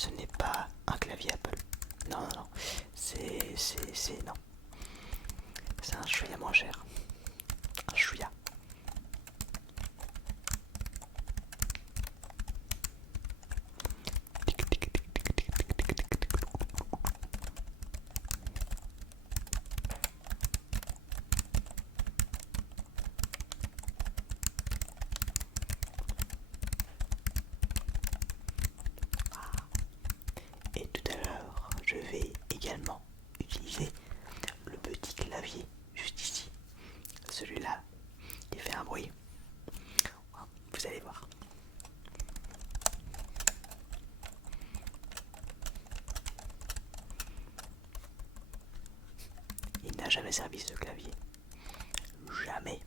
ce n'est pas un clavier Apple. Non, non, non. Non. C'est un chouïa moins cher. Un chouïa. Et tout à l'heure, je vais également utiliser le petit clavier juste ici. Celui-là, il fait un bruit. Vous allez voir. Il n'a jamais servi ce clavier. Jamais.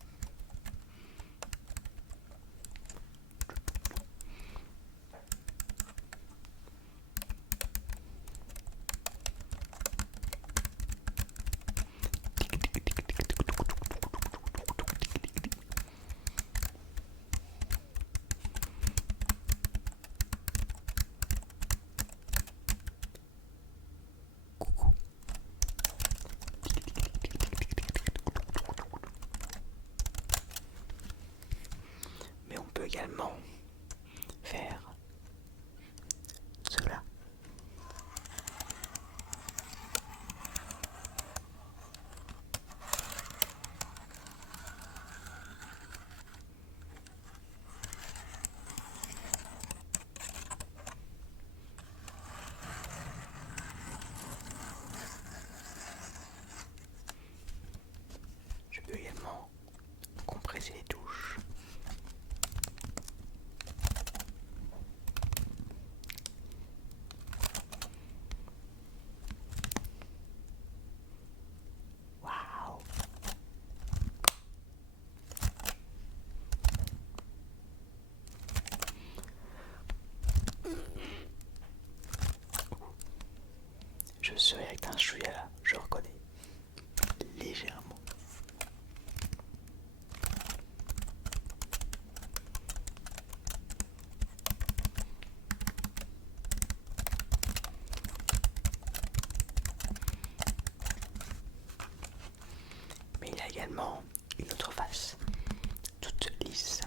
Coucou. Mais on peut également faire cela. Je peux également compresser les touches. Waouh! Je serai avec un chouïa là, je reconnais. Légèrement. Mais il a également une autre face, toute lisse.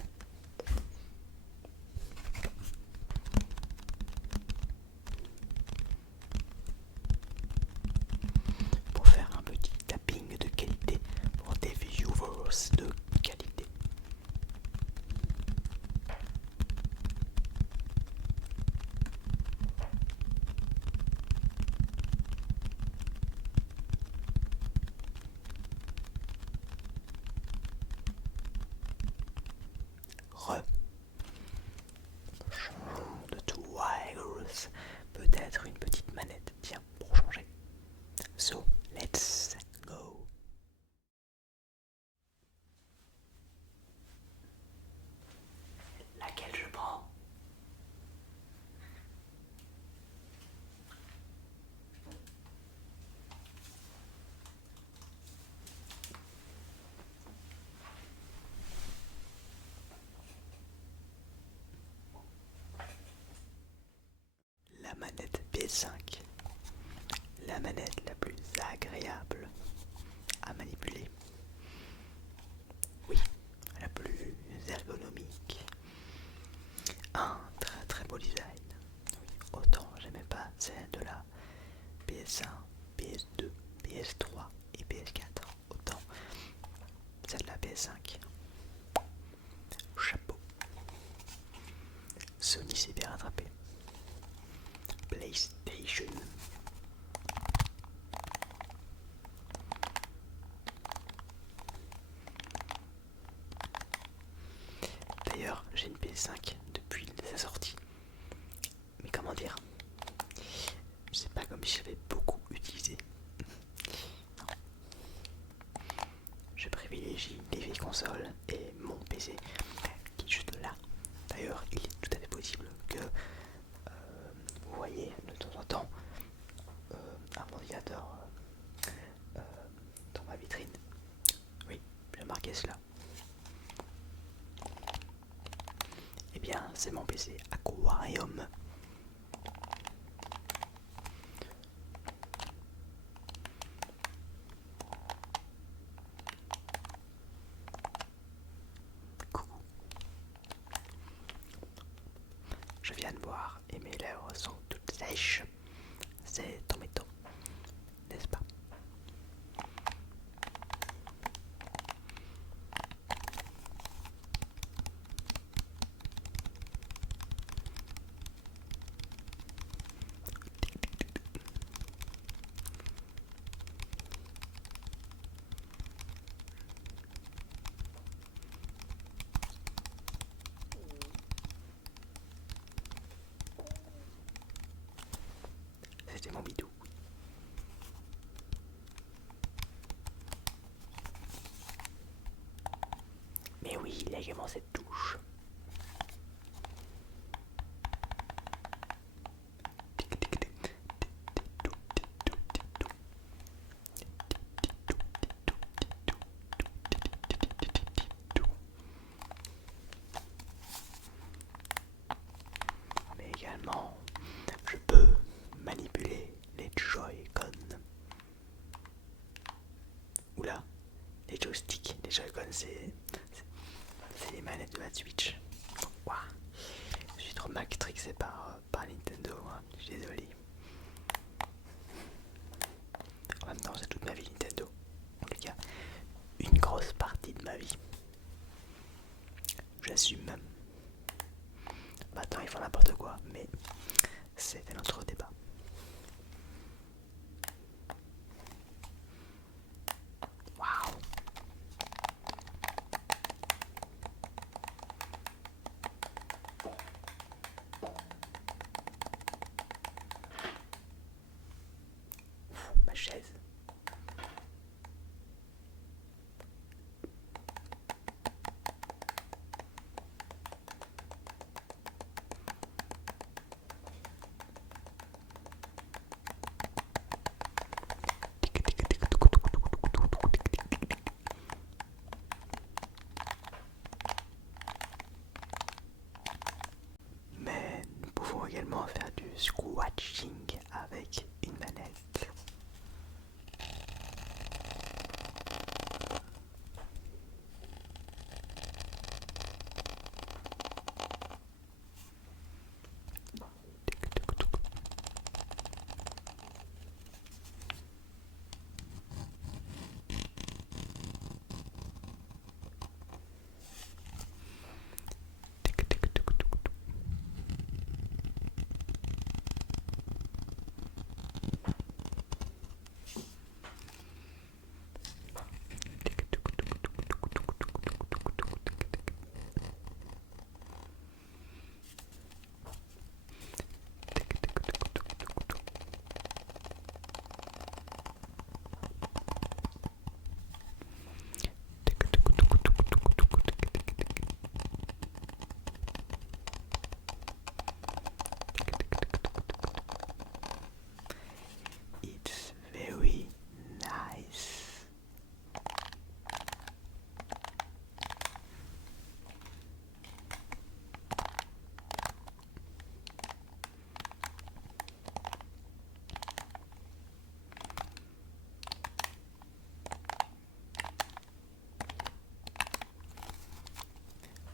Pour faire un petit tapping de qualité pour des viewers de qualité. Changeons de triggers. Peut-être une petite manette, tiens, pour changer. So, let's go. Laquelle je prends? La manette PS5. La manette la plus agréable à manipuler. Oui, la plus ergonomique. Un très très beau design. Oui, autant j'aimais pas celle de la PS1, PS2, PS3 et PS4. Autant celle de la PS5. Chapeau. Sony s'est bien rattrapé. PlayStation. D'ailleurs, j'ai une PS5 depuis sa sortie. Mais comment dire? C'est pas comme si j'avais beaucoup utilisé. Non. Je privilégie les vieilles consoles et mon PC qui est juste là. D'ailleurs, il est tout à fait possible que vous voyez de temps en temps un ventilateur dans ma vitrine. Oui, j'ai marqué cela. Eh bien, c'est mon PC Aquarium. Joy-Con. Oula, les joysticks, les Joy-Con, c'est les manettes de la Switch. Waouh, je suis trop matrixé par Nintendo, hein. Je suis désolé. En même temps, c'est toute ma vie Nintendo. En tout cas, une grosse partie de ma vie. J'assume. Maintenant, ils font n'importe quoi, mais c'était notre débat. Waouh! Ma chaise. Mais nous pouvons également faire du scratching avec une manette. It's very nice.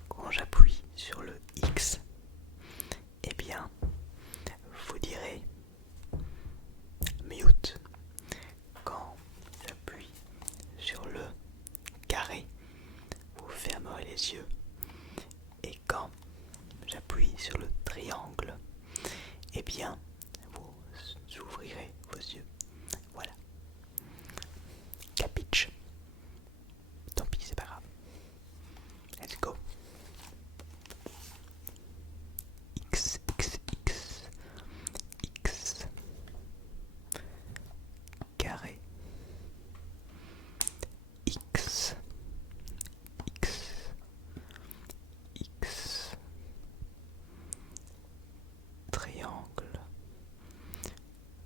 Quand j'appuie sur le X, eh bien, vous direz mute. Quand j'appuie sur le carré, vous fermerez les yeux. Et quand j'appuie sur le triangle, eh bien, vous ouvrirez vos yeux. Voilà. Capiche. Tant pis, c'est pas grave. Let's go. X, X, X, X. Carré. X, X, X. Triangle.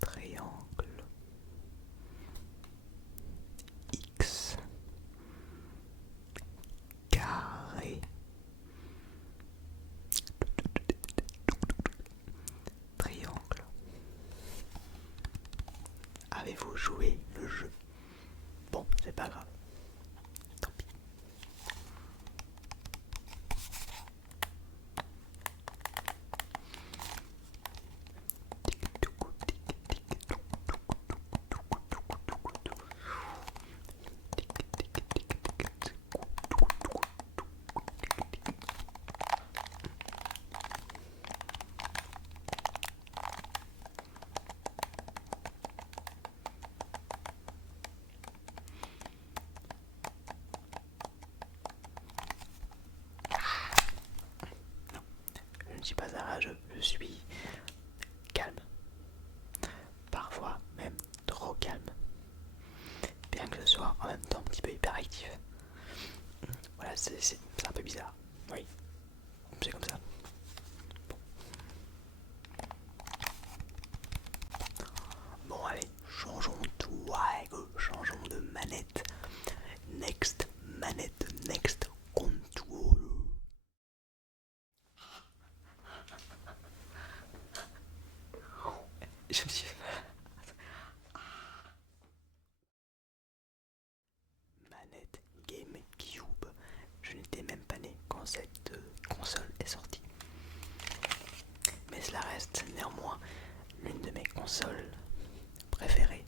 Triangle. X. Carré. Triangle. Avez-vous joué le jeu? Bon, c'est pas grave. Tant pis. Je ne suis pas un rageux, je suis calme. Parfois même trop calme. Bien que ce soit en même temps un petit peu hyperactif. Voilà, c'est un peu bizarre. Oui, c'est comme ça. Bon allez, changeons de wag, changeons de manette. Next manette, next control. Je me suis... quand cette console est sortie. Mais cela reste néanmoins l'une de mes consoles préférées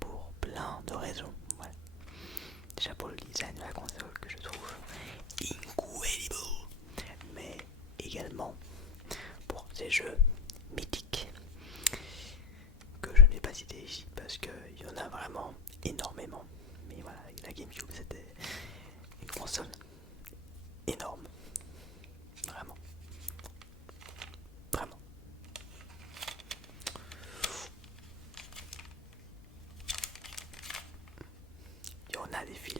pour plein de raisons. Voilà. Déjà pour le design de la console que je trouve incredible, mais également pour ces jeux mythiques que je ne vais pas citer ici parce qu'il y en a vraiment énormément. Mais voilà, la GameCube c'était une console énorme, vraiment, vraiment. Il y en a des fils.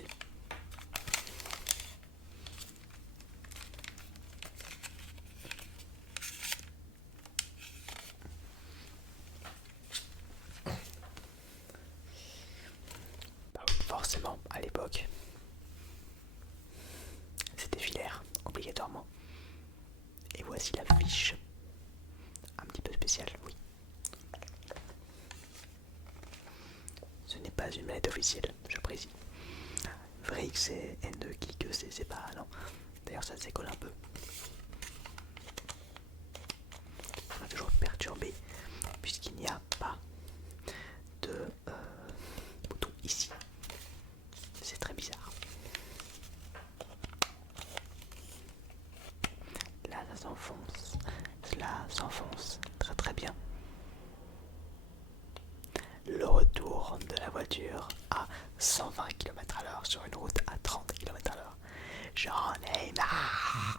Bah oui, forcément, à l'époque, c'était filaire, obligatoirement. Et voici la fiche. Un petit peu spéciale, oui. Ce n'est pas une manette officielle, je précise. Vrai que c'est N2 qui que c'est pas, non. D'ailleurs ça se décolle un peu. Ça m'a toujours perturbé puisqu'il n'y a pas de bouton ici. C'est très bizarre. Là ça s'enfonce. Cela s'enfonce très très bien. Le retour de la voiture à 120 km/h sur une route à 30 km/h. J'en ai marre.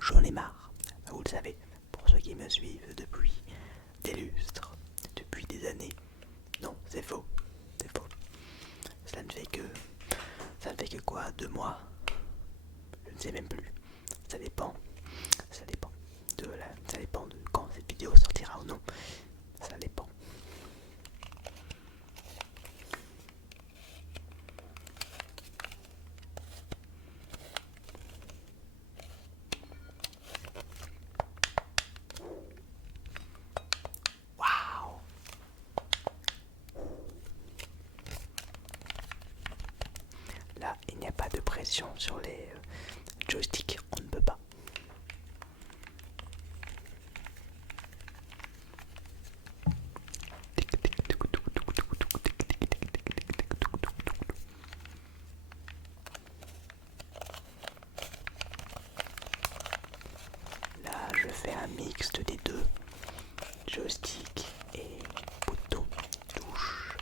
J'en ai marre. Vous le savez, pour ceux qui me suivent depuis des lustres, depuis des années. Non, c'est faux. C'est faux. Ça ne fait que... Ça ne fait que quoi? 2 mois? Je ne sais même plus. Ça dépend. Ça dépend ça dépend de quand cette vidéo sortira ou non. Ça dépend. Waouh! Là, il n'y a pas de pression sur les joysticks. On ne peut pas. Là, je fais un mixte des deux, joystick et bouton touche.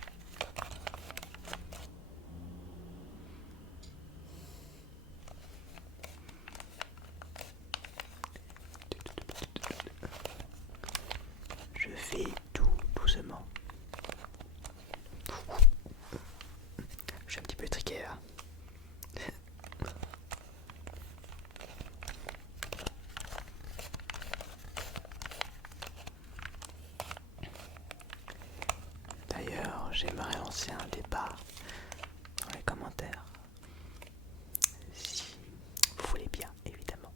Je fais tout doucement. Je suis un petit peu triqué là. D'ailleurs, j'aimerais lancer un débat dans les commentaires. Si vous voulez bien, évidemment.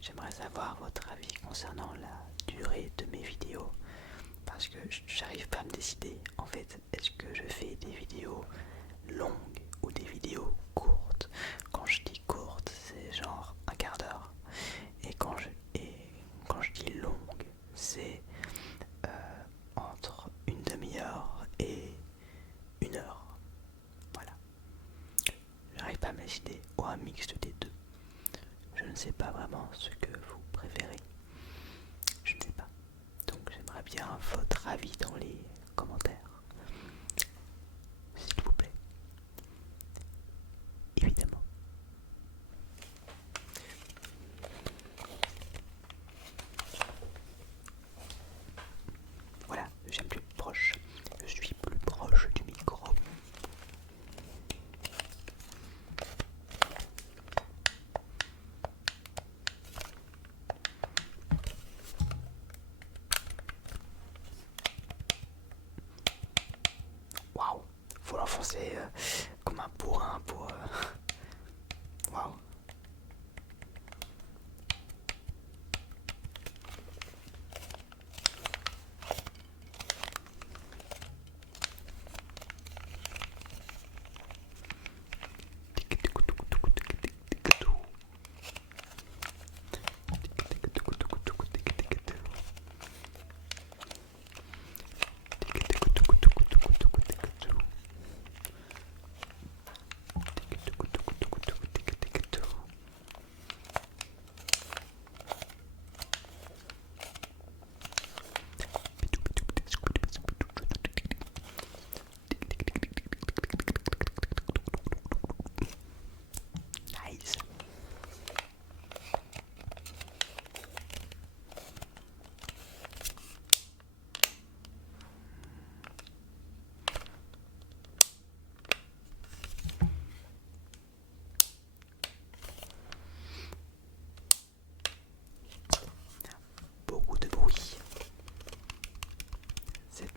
J'aimerais savoir votre avis concernant la durée de mes vidéos. Parce que j'arrive pas à me décider. En fait, est-ce que je fais des vidéos longues ou des vidéos courtes? Quand je dis courte, c'est genre un quart d'heure. Et quand je dis longue, c'est entre une demi-heure et 1 heure. Voilà. J'arrive pas à me décider, ou un mixte des deux. Je ne sais pas vraiment ce que vous préférez. Je ne sais pas. Donc j'aimerais bien votre avis dans les commentaires. S'il vous plaît. Évidemment. Voilà, je suis plus proche. Je suis plus proche du micro. Waouh, faut l'enfoncer comme un bourrin pour... Waouh.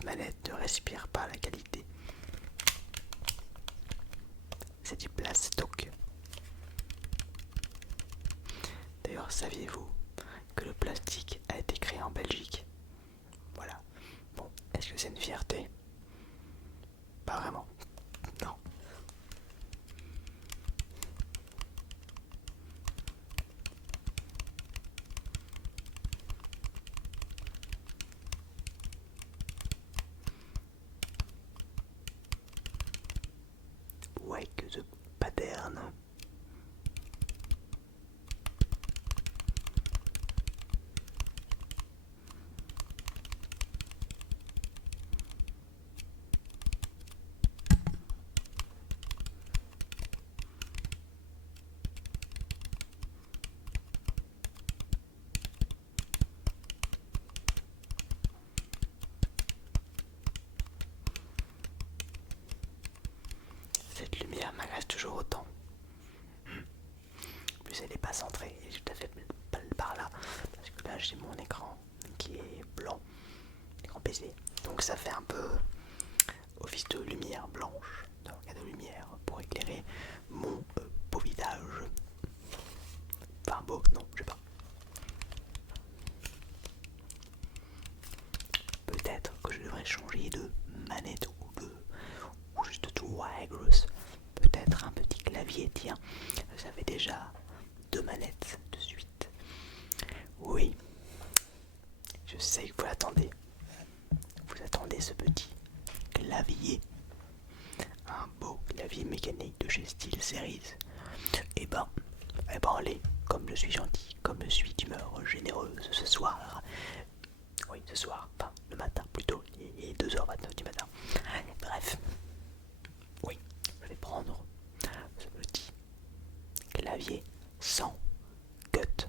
manette ne respire pas la qualité. C'est du plastoc. D'ailleurs, saviez-vous que le plastique a été créé en Belgique? Voilà. Bon, est-ce que c'est une fierté? Pas vraiment. Non. Ouais, que de pattern. Cette lumière m'agace toujours autant. En plus, elle n'est pas centrée, elle est tout à fait par là. Parce que là, j'ai mon écran qui est blanc, écran PC. Donc ça fait un peu office de lumière blanche. Donc il y a de lumière pour éclairer mon beau visage. Enfin beau, non, je sais pas. Peut-être que je devrais changer de manette ou juste de wireless. Peut-être un petit clavier, tiens. Ça fait déjà 2 manettes de suite. Oui, je sais que vous l'attendez. Vous attendez ce petit clavier. Un beau clavier mécanique de chez SteelSeries. Et ben allez, comme je suis gentil, comme je suis d'humeur généreuse ce soir. Oui, ce soir, enfin le matin plutôt, il est 2h29 du matin. Bref, oui, je vais prendre ce petit clavier sans cut.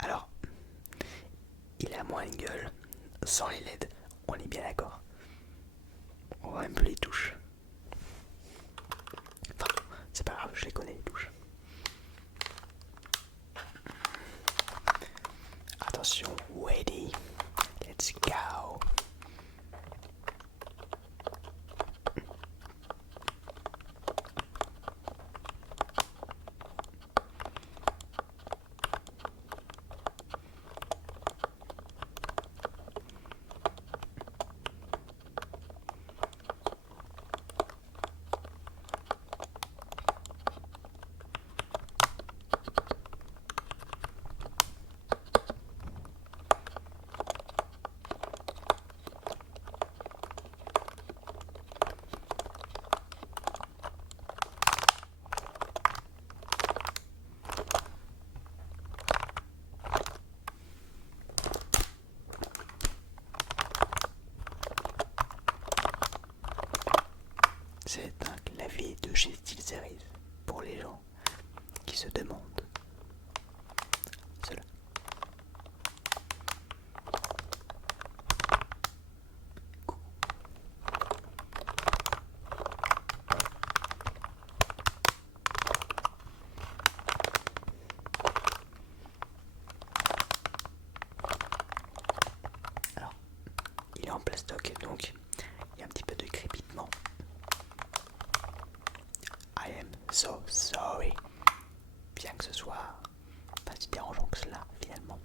Alors, il a moins une gueule sans les LED, on est bien d'accord. On voit même plus les touches. Enfin, c'est pas grave, je les connais les touches. Attention, ready, let's go. C'est un clavier de chez SteelSeries pour les gens qui se demandent cela. Alors, il est en plastoc, donc il y a un petit peu de crépitement. I am so sorry. Bien que ce soit pas si dérangeant que cela, finalement.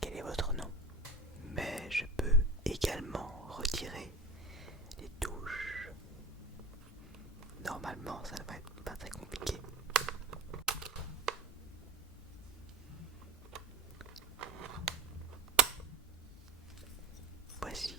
Quel est votre nom? Mais je peux également retirer les touches. Normalement, ça ne va être pas très compliqué. Voici.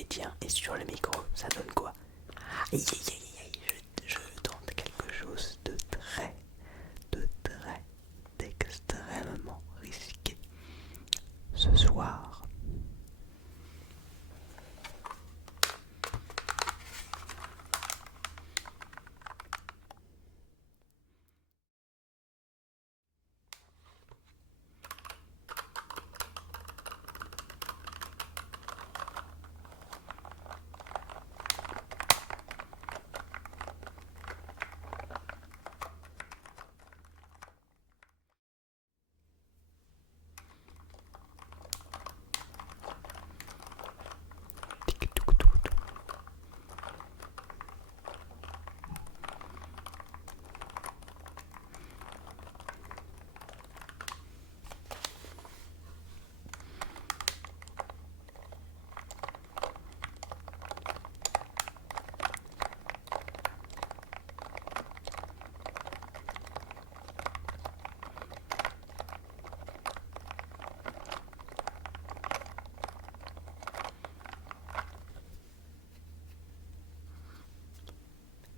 Et tiens, et sur le micro, ça donne quoi? Aïe, aïe, aïe, aïe, je tente quelque chose d'extrêmement risqué ce soir.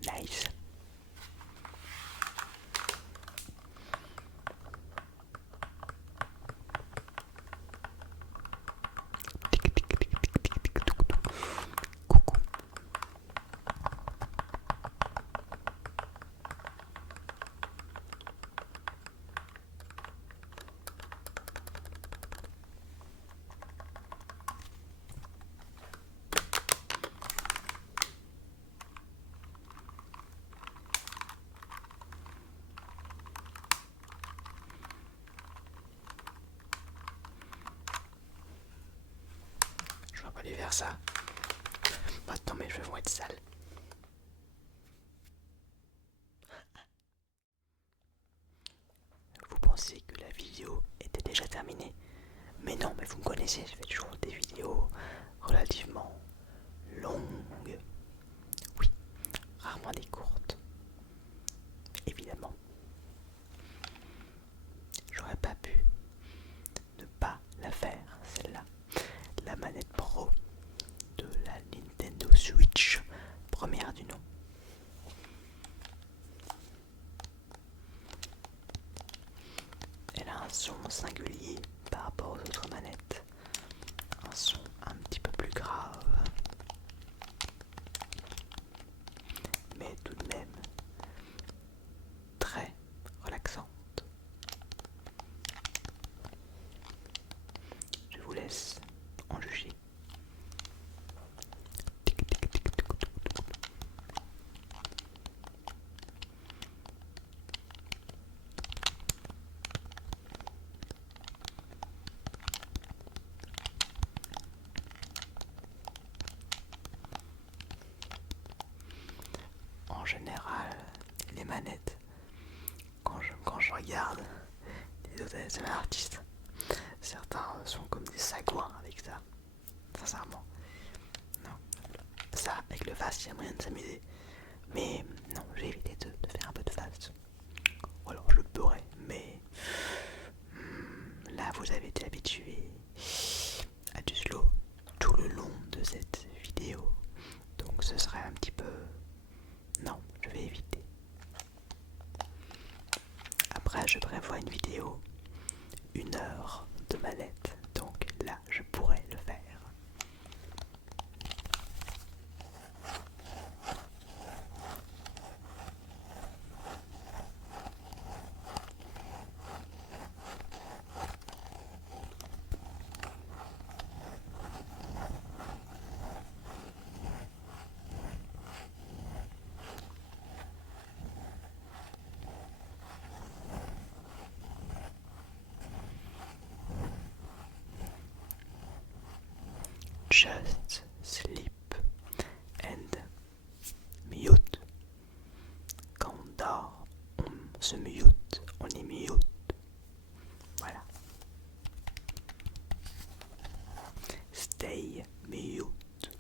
Nice. Coucou. Je vais pas aller vers ça. Maintenant mes cheveux vont être sales. Vous pensez que la vidéo était déjà terminée? Mais non, mais vous me connaissez, je fais toujours des vidéos relativement longues. Oui, rarement des courtes. Évidemment. J'aurais pas pu ne pas la faire, celle-là. La manette Pro de la Nintendo Switch, première du nom. Elle a un son singulier par rapport aux autres manettes. Un son un petit peu plus grave, mais tout de même très relaxante. Je vous laisse en juger. En général, les manettes, quand je regarde les autres ASMR artistes, certains sont comme des sagouins avec ça, sincèrement. Non, ça, avec le fast, il y a moyen de s'amuser. Mais non, j'ai évité de faire un peu de fast. Ou alors je le pourrais, mais là vous avez été habitué à du slow tout le long de cette vidéo. Donc ce serait un petit peu... Non, je vais éviter. Après je prévois une vidéo, 1 heure de manette. Donc là je pourrais le faire. Just sleep and mute. Quand on dort, on se mute, on est mute. Voilà. Stay mute.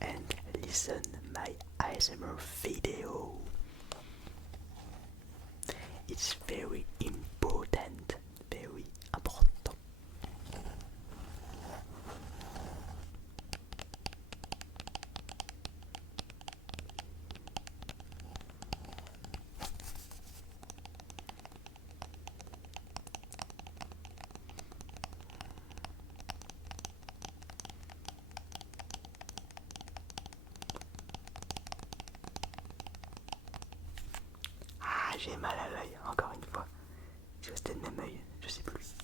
And listen my ASMR video. It's very important, very important. j'ai mal à l'œil, encore une fois. C'était le même œil, je sais plus.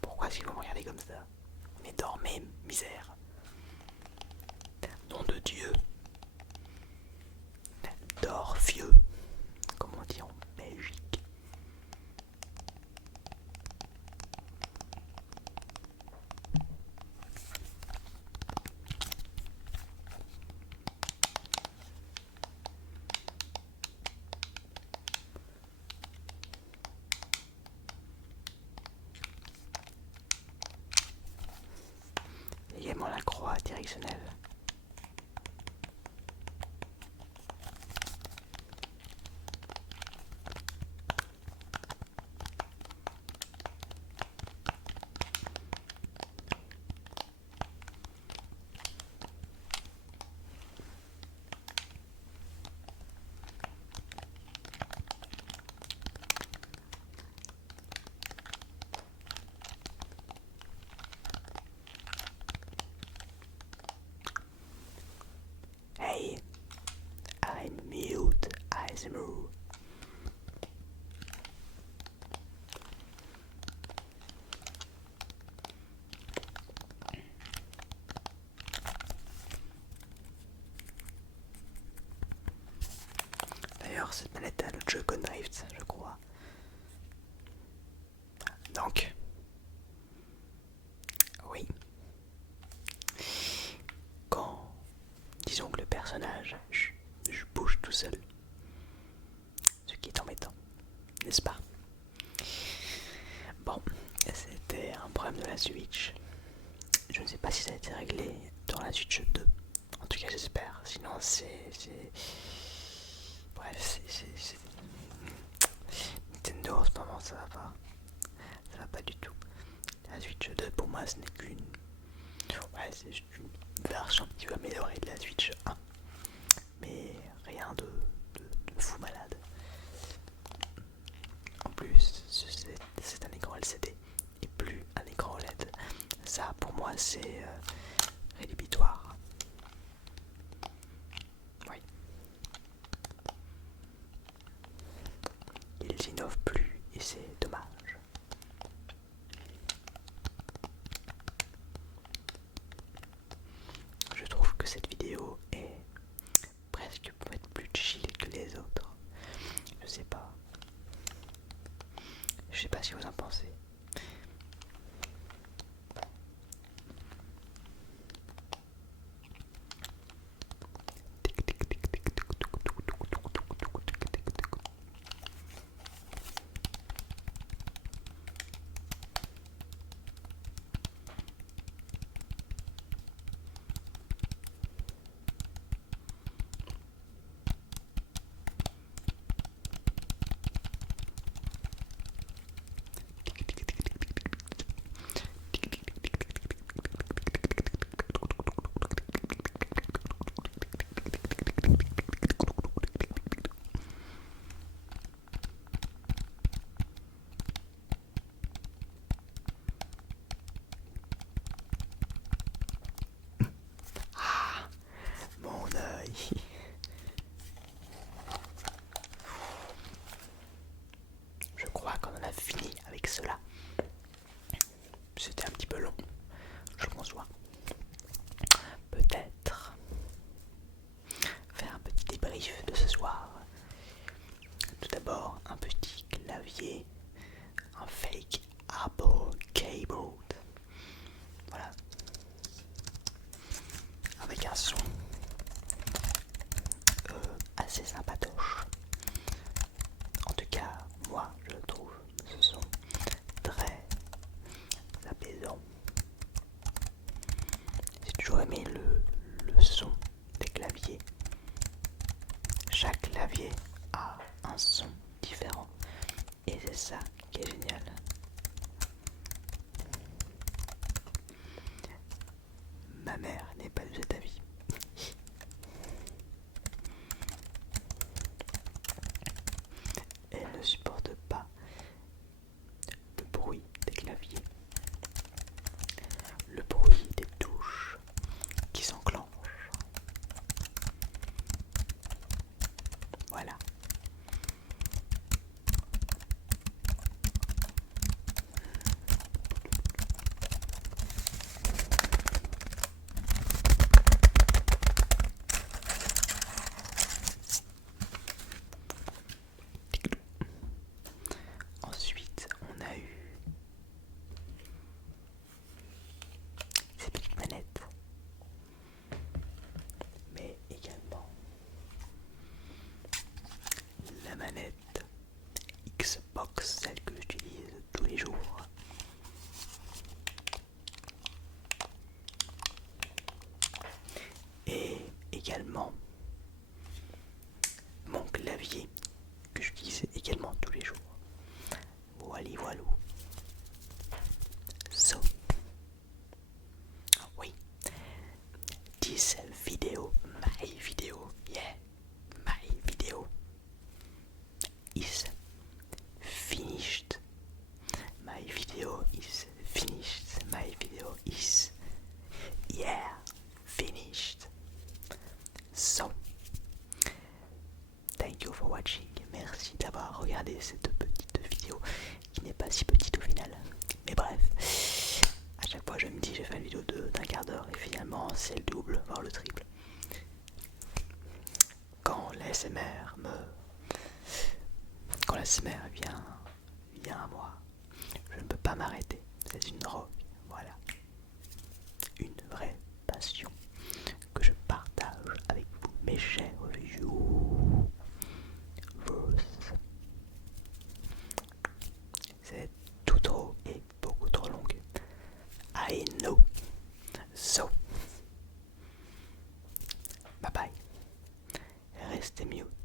Pourquoi est-ce que vous me regardez comme ça? Mais dormez, misère. Nom de Dieu. Dors, vieux. Comme on dit en Belgique. Également la croix directionnelle. Hey, I'm mute, ASMR. D'ailleurs, cette manette a le Joy-Con Drift, je crois. Donc, oui. Quand, disons que le personnage, je bouge tout seul. Ce qui est embêtant, n'est-ce pas? Bon, c'était un problème de la Switch. Je ne sais pas si ça a été réglé dans la Switch 2. En tout cas, j'espère. Sinon, bref, Nintendo en ce moment, ça va pas. Ça va pas du tout. La Switch 2, pour moi, ce n'est qu'une... Ouais, c'est juste une version un petit peu améliorée de la Switch 1. Mais rien de fou malade. En plus, c'est un écran LCD et plus un écran OLED. Ça, pour moi, c'est rédhibitoire. Oui. Ils innovent plus et c'est dommage. Je trouve que cette vidéo est presque pour être plus chill que les autres. Je sais pas. Je sais pas si vous en pensez. Mon œil. Je crois qu'on en a fini avec cela. C'était un petit peu long, je conçois. Peut-être faire un petit débrief de ce soir. Tout d'abord, un petit clavier, un fake Apple keyboard. Voilà. Avec un son assez sympatoche. En tout cas, moi, je trouve ce son très apaisant. J'ai toujours aimé le son des claviers. Chaque clavier a un son différent. Et c'est ça qui est génial. Ma mère n'est pas de cet avis. Elle ne supporte pas le bruit des claviers. également mon clavier que j'utilise également tous les jours. Voilà, voilà. So, oui, this video, my video, yeah, my video is finished. My video is finished. My video is, yeah, finished. So, thank you for watching. Merci d'avoir regardé cette petite vidéo qui n'est pas si petite au final. Mais bref, à chaque fois je me dis je vais faire une vidéo d'un quart d'heure et finalement c'est le double, voire le triple. Quand l'ASMR vient à moi, je ne peux pas m'arrêter. C'est une drogue, voilà. Une vraie passion que je partage avec vous, mes chers viewers. C'est tout trop et beaucoup trop long. I know. So, bye bye. Restez mute.